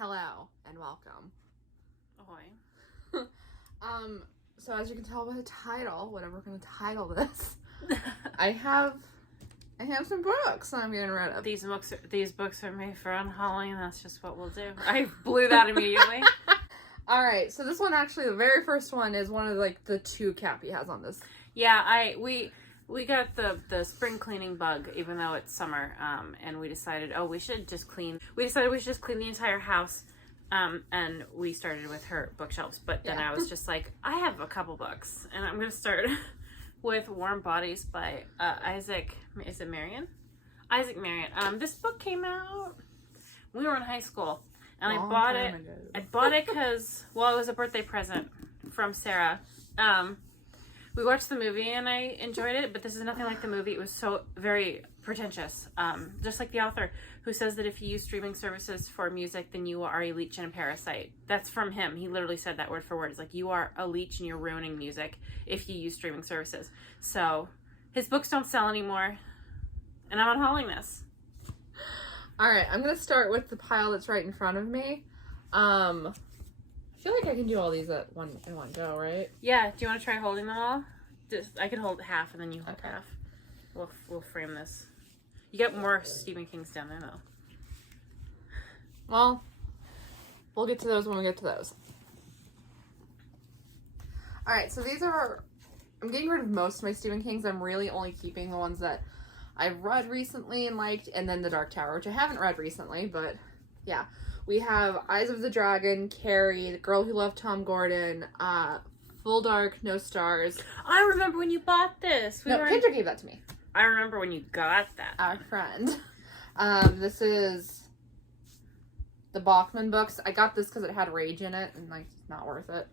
Hello and welcome. Ahoy. So as you can tell by the title, whatever we're going to title this, I have some books I'm getting rid of. These books are made for Unhauling, and that's just what we'll do. I blew that immediately. All right, so this one actually, the very first one is one of like the two Cappy has on this. Yeah, we got the spring cleaning bug, even though it's summer, and we decided, we should just clean the entire house, and we started with her bookshelves, but then I was just like, I have a couple books, and I'm going to start with Warm Bodies by Isaac Marion? Isaac Marion. This book came out, we were in high school, and I bought it because, it was a birthday present from Sarah. We watched the movie and I enjoyed it, but this is nothing like the movie. It was so very pretentious. Just like the author, who says that if you use streaming services for music, then you are a leech and a parasite. That's from him. He literally said that word for word. It's like, you are a leech and you're ruining music if you use streaming services. So his books don't sell anymore, and I'm unhauling this. All right, I'm going to start with the pile that's right in front of me. I feel like I can do all these in one go, right? Yeah. Do you want to try holding them all? I can hold half, and then you hold half. We'll frame this. You got more Stephen King's down there, though. Well, we'll get to those when we get to those. All right, so I'm getting rid of most of my Stephen Kings. I'm really only keeping the ones that I've read recently and liked, and then The Dark Tower, which I haven't read recently, but yeah. We have Eyes of the Dragon, Carrie, The Girl Who Loved Tom Gordon, Full Dark, No Stars. I remember when you bought this. Kendra gave that to me. I remember when you got that. Our friend. This is the Bachman books. I got this because it had Rage in it, and it's not worth it.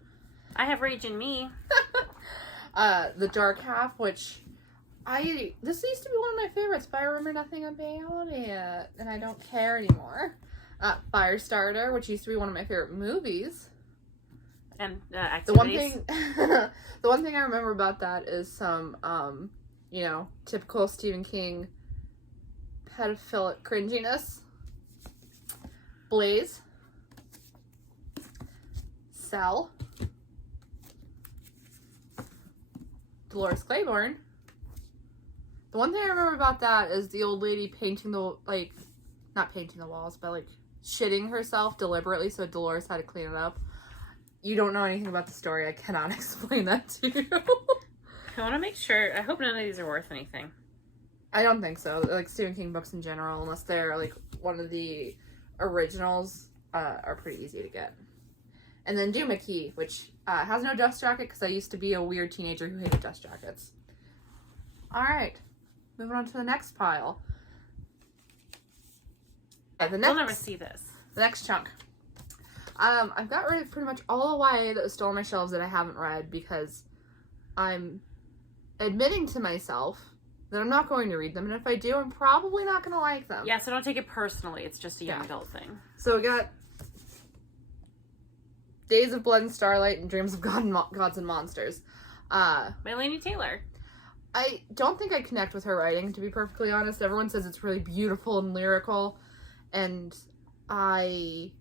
I have Rage in me. The Dark Half, which this used to be one of my favorites, but I remember nothing about it, and I don't care anymore. Firestarter, which used to be one of my favorite movies. And activities. The one thing I remember about that is some, typical Stephen King pedophilic cringiness. Blaze. Cell. Dolores Claiborne. The one thing I remember about that is the old lady painting not painting the walls, but shitting herself deliberately, so Dolores had to clean it up. You don't know anything about the story. I cannot explain that to you. I want to make sure. I hope none of these are worth anything. I don't think so. Stephen King books in general, unless they're one of the originals, are pretty easy to get. And then Doohickey, which has no dust jacket because I used to be a weird teenager who hated dust jackets. All right, moving on to the next pile. We'll never see this. The next chunk. I've got rid of pretty much all the YA that was still on my shelves that I haven't read because I'm admitting to myself that I'm not going to read them, and if I do, I'm probably not going to like them. Yeah, so don't take it personally. It's just a young adult thing. So we got Days of Blood and Starlight and Dreams of Gods and Monsters. By Laini Taylor. I don't think I connect with her writing, to be perfectly honest. Everyone says it's really beautiful and lyrical, and I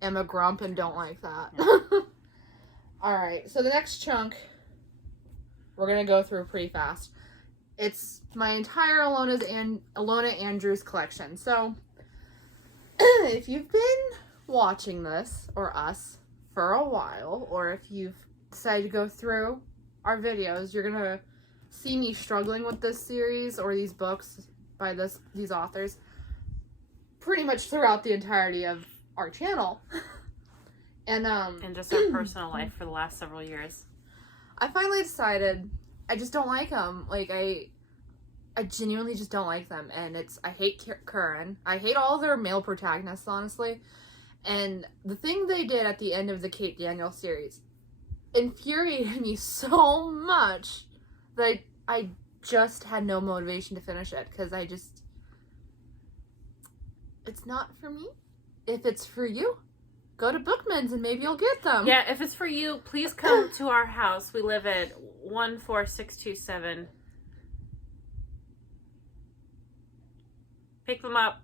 am a grump and don't like that. Yeah. Alright, so the next chunk we're going to go through pretty fast. It's my entire Alona Andrews collection. So, if you've been watching this, or us, for a while, or if you've decided to go through our videos, you're going to see me struggling with this series, or these books by these authors, pretty much throughout the entirety of our channel. And just our personal life for the last several years. I finally decided I just don't like them. I genuinely just don't like them. And I hate Curran. I hate all their male protagonists, honestly. And the thing they did at the end of the Kate Daniel series infuriated me so much that I just had no motivation to finish it. Because it's not for me. If it's for you, go to Bookman's and maybe you'll get them. Yeah, if it's for you, please come to our house. We live at 14627. Pick them up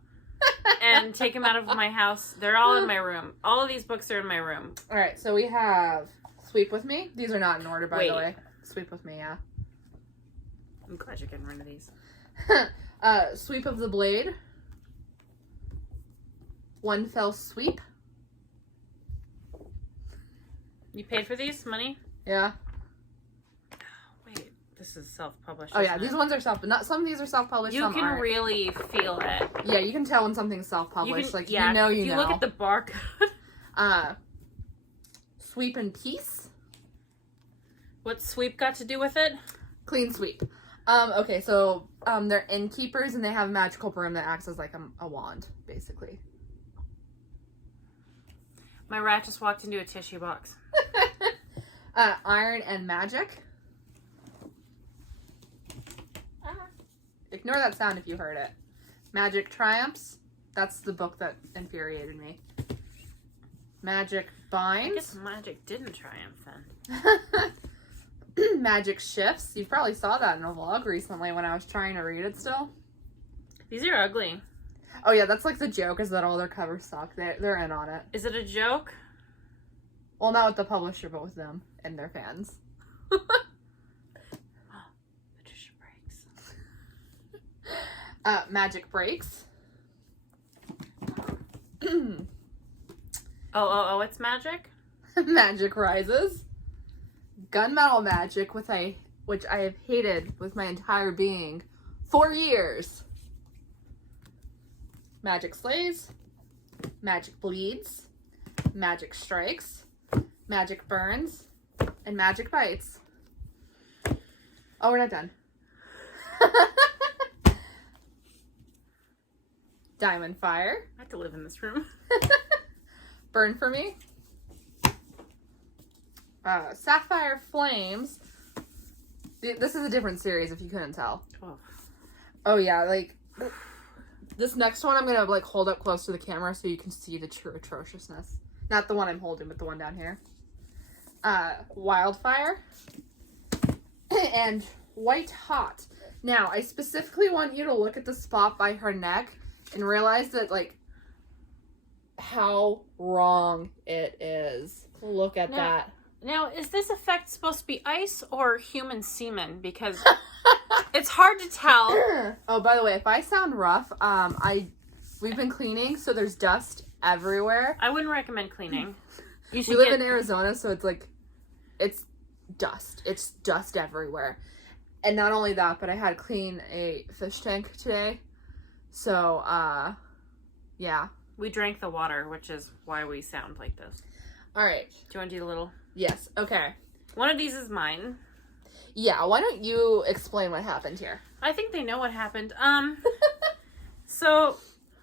and take them out of my house. They're all in my room. All of these books are in my room. All right, so we have Sweep With Me. These are not in order, by the way. Sweep With Me, yeah. I'm glad you're getting rid of these. Sweep of the Blade. One Fell Sweep. You paid for these? Money? Yeah. Wait, this is self-published. Oh yeah, these ones are but not some of these are self-published. You some can aren't. really feel it. Yeah, you can tell when something's self-published. Like you know. If you look at the barcode. Sweep and Peace. What's sweep got to do with it? Clean sweep. Okay, so they're innkeepers and they have a magical broom that acts as like a wand, basically. My rat just walked into a tissue box. Iron and Magic. Ignore that sound if you heard it. Magic Triumphs. That's the book that infuriated me. Magic Binds. I guess magic didn't triumph then. Magic Shifts. You probably saw that in a vlog recently when I was trying to read it still. These are ugly. Oh yeah, that's like the joke is that all their covers suck. They're in on it. Is it a joke? Well, not with the publisher, but with them and their fans. Patricia Breaks. Magic Breaks. Oh, it's magic? Magic Rises. Gunmetal Magic, which I have hated with my entire being for years. Magic Slays. Magic Bleeds. Magic Strikes. Magic Burns. And Magic Bites. Oh, we're not done. Diamond Fire. I have to live in this room. Burn for Me. Sapphire Flames. This is a different series if you couldn't tell. Oh yeah, like this next one I'm gonna like hold up close to the camera so you can see the true atrociousness. Not the one I'm holding, but the one down here. Wildfire and White Hot. Now, I specifically want you to look at the spot by her neck and realize that like how wrong it is. Look at that. Now, is this effect supposed to be ice or human semen? Because it's hard to tell. Oh, by the way, if I sound rough, we've been cleaning, so there's dust everywhere. I wouldn't recommend cleaning. We live in Arizona, so it's like, it's dust. It's dust everywhere. And not only that, but I had to clean a fish tank today. So, yeah. We drank the water, which is why we sound like this. All right. Do you want to do the little... Yes, okay. One of these is mine. Yeah, why don't you explain what happened here? I think they know what happened. So,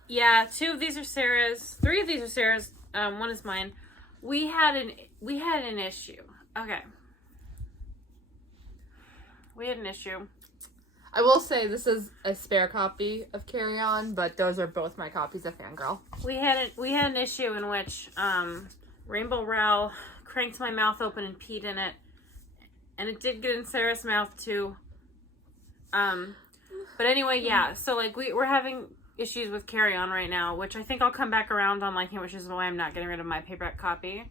yeah, 2 of these are Sarah's. 3 of these are Sarah's. 1 is mine. We had an issue. Okay. We had an issue. I will say this is a spare copy of Carry On, but those are both my copies of Fangirl. We had an issue in which Rainbow Rowell cranked my mouth open and peed in it, and it did get in Sarah's mouth too. But anyway, yeah. So like we're having issues with Carry On right now, which I think I'll come back around on liking, which is why I'm not getting rid of my paperback copy.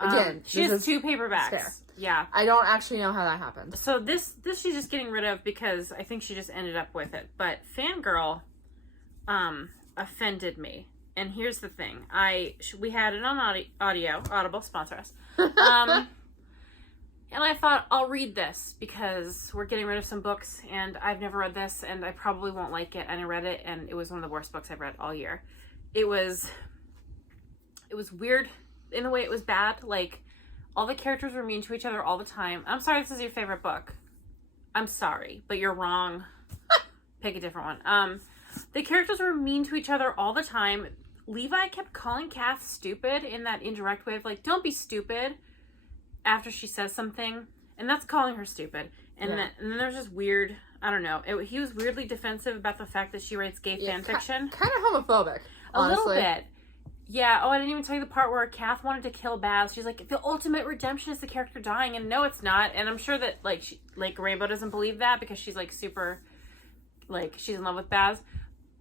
Again, she has 2 paperbacks. Fair. Yeah. I don't actually know how that happened. So this she's just getting rid of because I think she just ended up with it. But Fangirl offended me. And here's the thing. We had it on Audible, sponsor us. And I thought, I'll read this because we're getting rid of some books and I've never read this and I probably won't like it. And I read it and it was one of the worst books I've read all year. It was weird in the way it was bad. Like, all the characters were mean to each other all the time. I'm sorry this is your favorite book. I'm sorry, but you're wrong. Pick a different one. The characters were mean to each other all the time. Levi kept calling Kath stupid in that indirect way of like, don't be stupid, after she says something. And that's calling her stupid. And, then there's just weird, I don't know. He was weirdly defensive about the fact that she writes gay fan fiction. Kind of homophobic, honestly. A little bit. Yeah, I didn't even tell you the part where Kath wanted to kill Baz. She's like, the ultimate redemption is the character dying, and no, it's not. And I'm sure that, like, Rainbow doesn't believe that because she's, like, super, like, she's in love with Baz.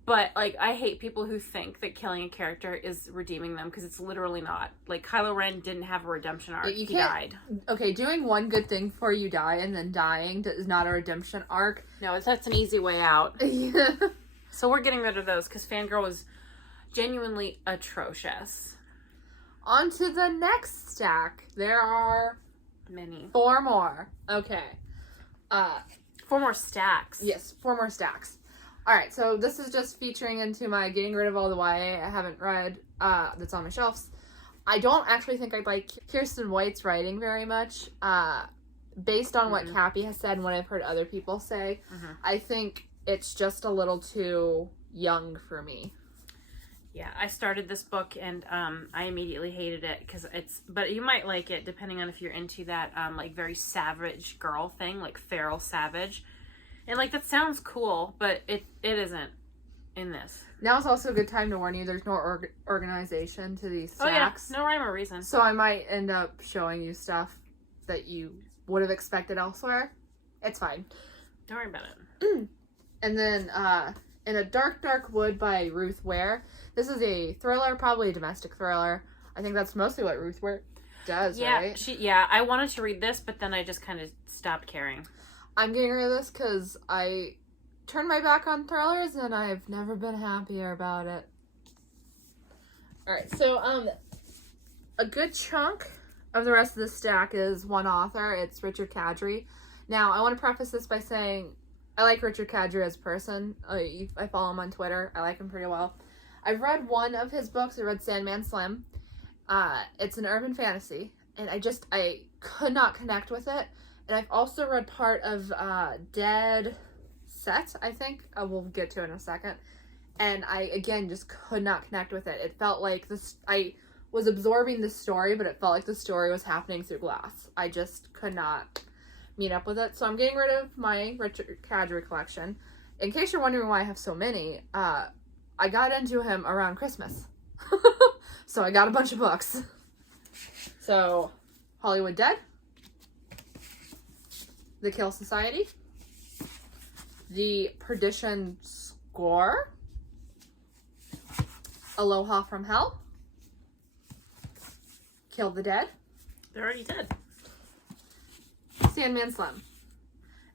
But, like, I hate people who think that killing a character is redeeming them, because it's literally not. Like, Kylo Ren didn't have a redemption arc. He died. Okay, doing one good thing before you die and then dying is not a redemption arc. No, that's an easy way out. Yeah. So we're getting rid of those, because Fangirl was genuinely atrocious. On to the next stack. There are... Many. 4 more. Okay. 4 more stacks. Yes, 4 more stacks. Alright, so this is just featuring into my getting rid of all the YA I haven't read that's on my shelves. I don't actually think I like Kirsten White's writing very much. Based on what Cappy has said and what I've heard other people say, I think it's just a little too young for me. Yeah, I started this book and I immediately hated it but you might like it depending on if you're into that like very savage girl thing, like feral savage. And like that sounds cool, but it isn't in this. Now's also a good time to warn you there's no organization to these stacks. Oh yeah, no rhyme or reason. So I might end up showing you stuff that you would have expected elsewhere. It's fine. Don't worry about it. And then In a Dark, Dark Wood by Ruth Ware. This is a thriller, probably a domestic thriller. I think that's mostly what Ruth Ware does, right? Yeah, I wanted to read this, but then I just kind of stopped caring. I'm getting rid of this because I turned my back on thrillers and I've never been happier about it. Alright, so a good chunk of the rest of the stack is one author. It's Richard Kadrey. Now, I want to preface this by saying I like Richard Kadrey as a person. I follow him on Twitter. I like him pretty well. I've read one of his books. I read Sandman Slim. It's an urban fantasy, and I could not connect with it. And I've also read part of Dead Set, I think. We'll get to it in a second. And I, again, just could not connect with it. It felt like I was absorbing the story, but it felt like the story was happening through glass. I just could not meet up with it. So I'm getting rid of my Richard Kadrey collection. In case you're wondering why I have so many, I got into him around Christmas. So I got a bunch of books. So, Hollywood Dead, The Kill Society, The Perdition Score, Aloha from Hell, Kill the Dead. They're already dead. Sandman Slim.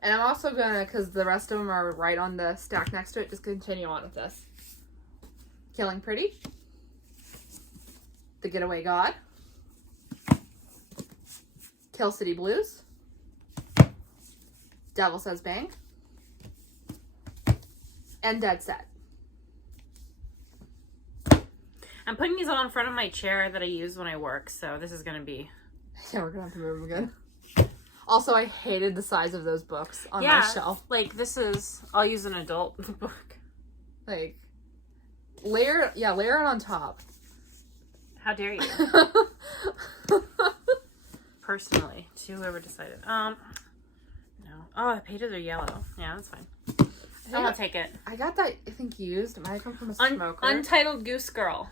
And I'm also gonna, because the rest of them are right on the stack next to it, just continue on with this. Killing Pretty, The Getaway God, Kill City Blues, Devil Says Bang, and Dead Set. I'm putting these all in front of my chair that I use when I work, so this is going to be... Yeah, we're going to have to move them again. Also, I hated the size of those books on my shelf. Like, this is... I'll use an adult book. Like, layer it on top. How dare you? Personally, to whoever decided. No. Oh, the pages are yellow. Yeah, that's fine. I'll take it. I got that, I think, used. It might have come from a smoker. Untitled Goose Girl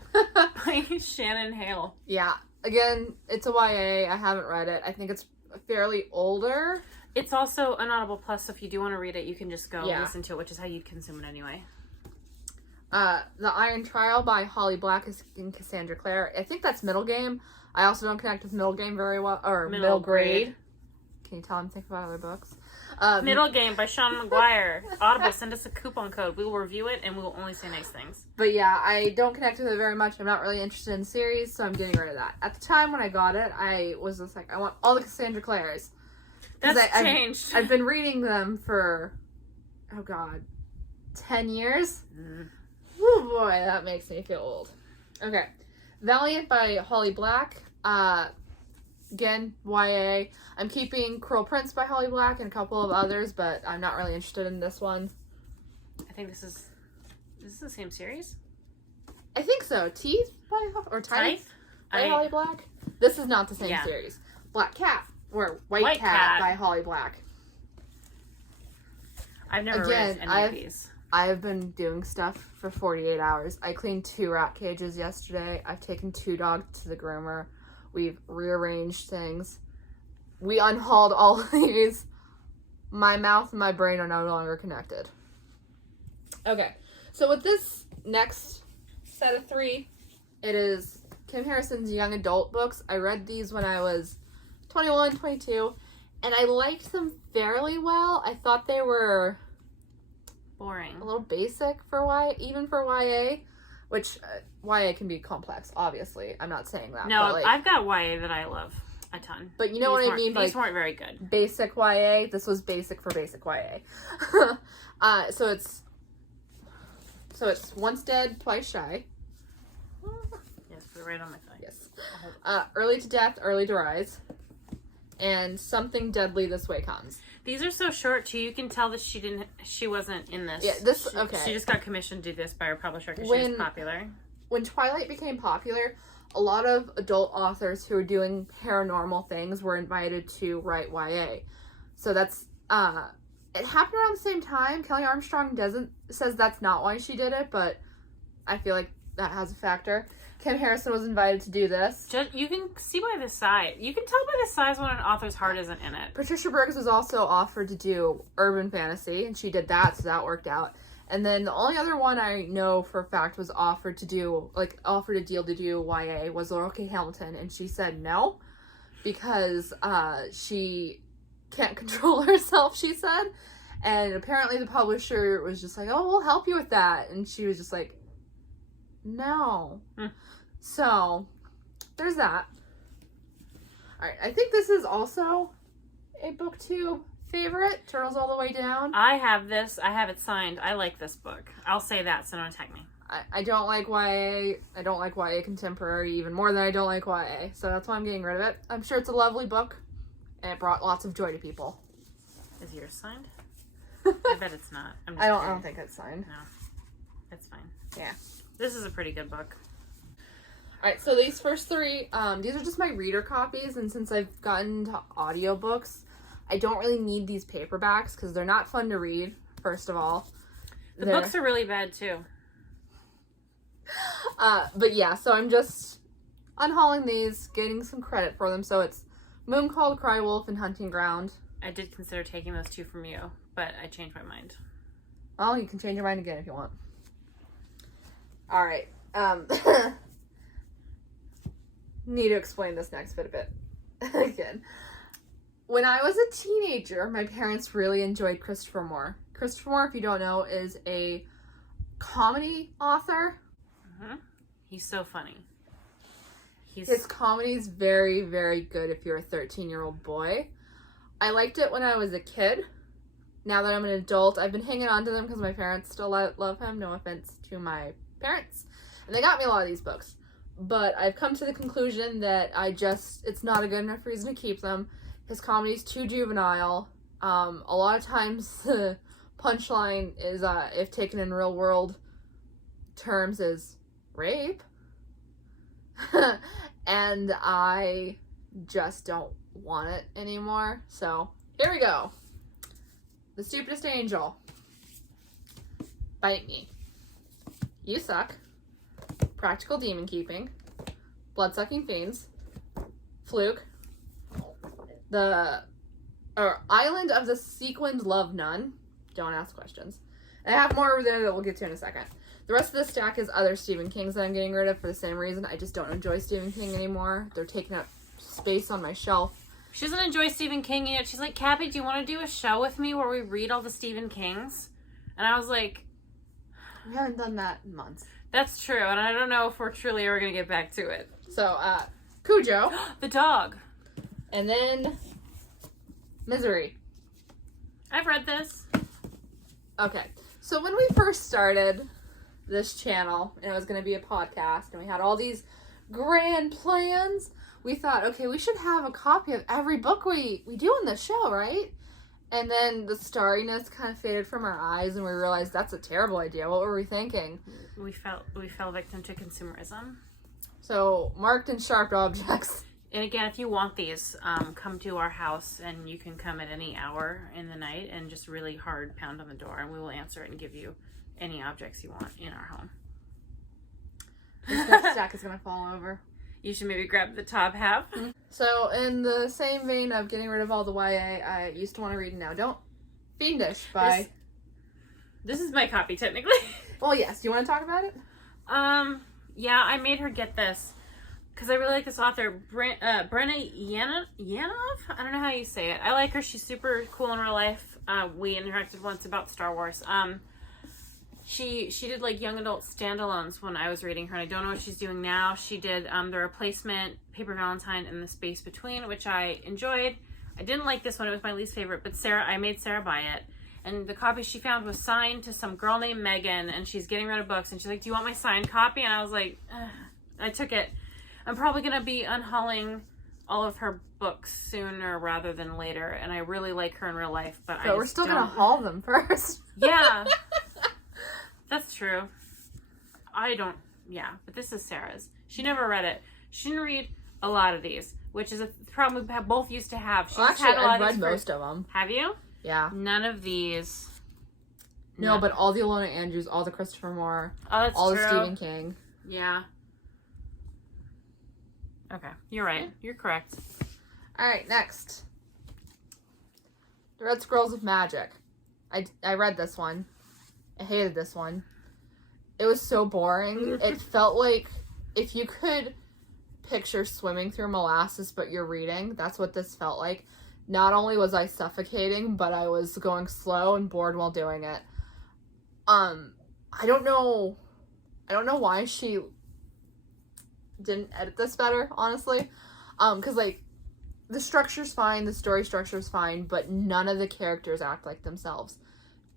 by Shannon Hale. Yeah. Again, it's a YA. I haven't read it. I think it's fairly older. It's also an Audible Plus, so if you do want to read it, you can just go listen to it, which is how you'd consume it anyway. The Iron Trial by Holly Black and Cassandra Clare. I think that's middle game. I also don't connect with middle game very well. Or middle grade. Can you tell I'm thinking about other books? Middle Game by Sean McGuire. Audible, send us a coupon code. We will review it and we will only say nice things. But yeah, I don't connect with it very much. I'm not really interested in series, so I'm getting rid of that. At the time when I got it, I was just like, I want all the Cassandra Clares. That's changed. I've been reading them for, 10 years? Oh boy, that makes me feel old. Okay. Valiant by Holly Black. Again, YA. I'm keeping Cruel Prince by Holly Black and a couple of others, but I'm not really interested in this one. I think this is the same series? I think so. Teeth by Tithe by Holly Black. This is not the same series. Black Cat or White Cat by Holly Black. I've never read any of these. I have been doing stuff for 48 hours. I cleaned 2 rat cages yesterday. I've taken 2 dogs to the groomer. We've rearranged things. We unhauled all of these. My mouth and my brain are no longer connected. Okay. So with this next set of 3, it is Kim Harrison's young adult books. I read these when I was 21, 22, and I liked them fairly well. I thought they were boring, a little basic for even for YA, which YA can be complex, obviously. I'm not saying that. No, but like, I've got YA that I love a ton. But you know what I mean? These weren't very good. Basic YA. This was basic for basic YA. So it's Once Dead, Twice Shy. Yes, put it right on my thigh. Yes. Early to Death, Early to Rise. And Something Deadly This Way Comes. These are so short too. You can tell that she wasn't in this. Yeah, She just got commissioned to do this by her publisher because she was popular. When Twilight became popular, a lot of adult authors who were doing paranormal things were invited to write YA. So that's it happened around the same time. Kelly Armstrong says that's not why she did it, but I feel like that has a factor. Kim Harrison was invited to do this. You can see by the size. You can tell by the size when an author's heart isn't in it. Patricia Briggs was also offered to do urban fantasy, and she did that, so that worked out. And then the only other one I know for a fact was offered a deal to do YA was Laurel K. Hamilton, and she said no because she can't control herself, she said. And apparently the publisher was just like, oh, we'll help you with that. And she was just like, no. So, there's that. Alright, I think this is also a BookTube favorite, Turtles All the Way Down. I have this. I have it signed. I like this book. I'll say that, so don't attack me. I don't like YA. I don't like YA contemporary even more than I don't like YA. So that's why I'm getting rid of it. I'm sure it's a lovely book, and it brought lots of joy to people. Is yours signed? I bet it's not. I don't think it's signed. No. It's fine. Yeah. This is a pretty good book. Alright, so these first 3, these are just my reader copies, and since I've gotten to audiobooks, I don't really need these paperbacks because they're not fun to read, first of all. The books are really bad, too. But yeah, so I'm just unhauling these, getting some credit for them. So it's Moon Called, Cry Wolf, and Hunting Ground. I did consider taking those 2 from you, but I changed my mind. Well, you can change your mind again if you want. Alright. Need to explain this next bit a bit again. When I was a teenager, my parents really enjoyed Christopher Moore. Christopher Moore, if you don't know, is a comedy author. Mm-hmm. He's so funny. His comedy is very, very good if you're a 13-year-old boy. I liked it when I was a kid. Now that I'm an adult, I've been hanging on to them because my parents still love him. No offense to my parents. And they got me a lot of these books. But I've come to the conclusion that it's not a good enough reason to keep them. His comedy is too juvenile. A lot of times the punchline is, if taken in real world terms, is rape. And I just don't want it anymore. So, here we go. The Stupidest Angel. Bite Me. You Suck. Practical Demon Keeping. Bloodsucking Fiends. Fluke. The Island of the Sequined Love Nun. Don't ask questions. And I have more over there that we'll get to in a second. The rest of the stack is other Stephen Kings that I'm getting rid of for the same reason. I just don't enjoy Stephen King anymore. They're taking up space on my shelf. She doesn't enjoy Stephen King yet. She's like, Cappy, do you want to do a show with me where we read all the Stephen Kings? And I was like... We haven't done that in months. That's true, and I don't know if we're truly ever going to get back to it. So, Cujo. The dog. And then... Misery. I've read this. Okay. So when we first started this channel, and it was going to be a podcast, and we had all these grand plans, we thought, okay, we should have a copy of every book we do on this show, right? And then the starriness kind of faded from our eyes, and we realized that's a terrible idea. What were we thinking? We fell victim to consumerism. So, marked and sharp objects. And again, if you want these, come to our house, and you can come at any hour in the night and just really hard pound on the door, and we will answer it and give you any objects you want in our home. This next stack is going to fall over. You should maybe grab the top half. So, in the same vein of getting rid of all the YA, I used to want to read Now Don't. Fiendish by... This is my copy, technically. Well, yes. Do you want to talk about it? Yeah, I made her get this because I really like this author, Brenna Yanov. I don't know how you say it. I like her. She's super cool in real life. We interacted once about Star Wars. She did like young adult standalones when I was reading her, and I don't know what she's doing now. She did The Replacement, Paper Valentine, and The Space Between, which I enjoyed. I didn't like this one. It was my least favorite, but I made Sarah buy it. And the copy she found was signed to some girl named Megan, and she's getting rid of books. And she's like, do you want my signed copy? And I was like, ugh. I took it. I'm probably going to be unhauling all of her books sooner rather than later. And I really like her in real life. But we're still going to haul them first. Yeah. That's true. But this is Sarah's. She never read it. She didn't read a lot of these, which is a problem we both used to have. I've read most of them. Have you? Yeah. None of these. No, but all the Ilona Andrews, all the Christopher Moore, all the Stephen King. Yeah. Okay, you're right. You're correct. All right, next. The Red Squirrels of Magic. I read this one. I hated this one. It was so boring. It felt like if you could picture swimming through molasses, but you're reading, that's what this felt like. Not only was I suffocating, but I was going slow and bored while doing it. I don't know why she didn't edit this better, honestly. Because, like, the structure's fine, the story structure's fine, but none of the characters act like themselves.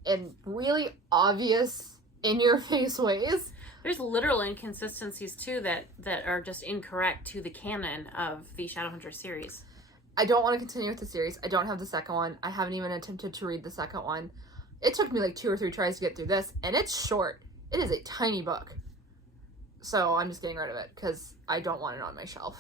In really obvious, in-your-face ways. There's literal inconsistencies, too, that are just incorrect to the canon of the Shadowhunter series. I don't want to continue with the series. I don't have the second one. I haven't even attempted to read the second one. It took me like 2 or 3 tries to get through this, and it's short. It is a tiny book. So I'm just getting rid of it, because I don't want it on my shelf.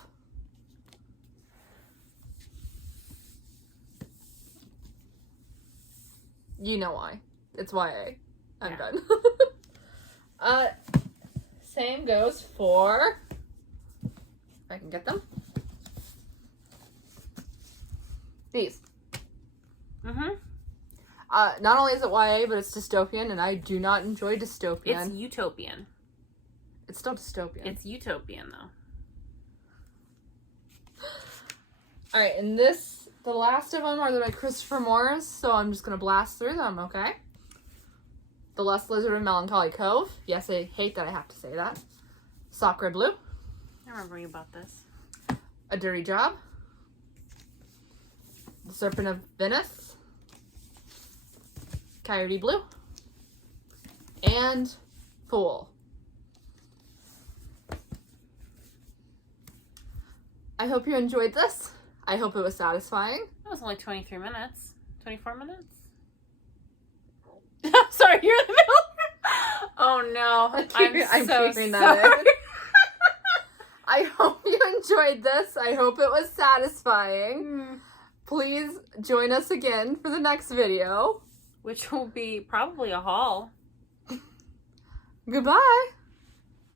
You know why. It's YA. I'm done. Same goes for... If I can get them. These. Not only is it YA, but it's dystopian, and I do not enjoy dystopian. It's utopian. It's still dystopian. It's utopian, though. Alright, and the last of them are my Christopher Moores, so I'm just going to blast through them, okay? The Lust Lizard of Melancholy Cove. Yes, I hate that I have to say that. Sacre Bleu. I remember you bought this. A Dirty Job. The Serpent of Venice. Coyote Blue. And Fool. I hope you enjoyed this. I hope it was satisfying. That was only 23 minutes. 24 minutes? Sorry, you're in the middle. Oh no. I'm so keeping that in. I hope you enjoyed this. I hope it was satisfying. Please join us again for the next video. Which will be probably a haul. Goodbye.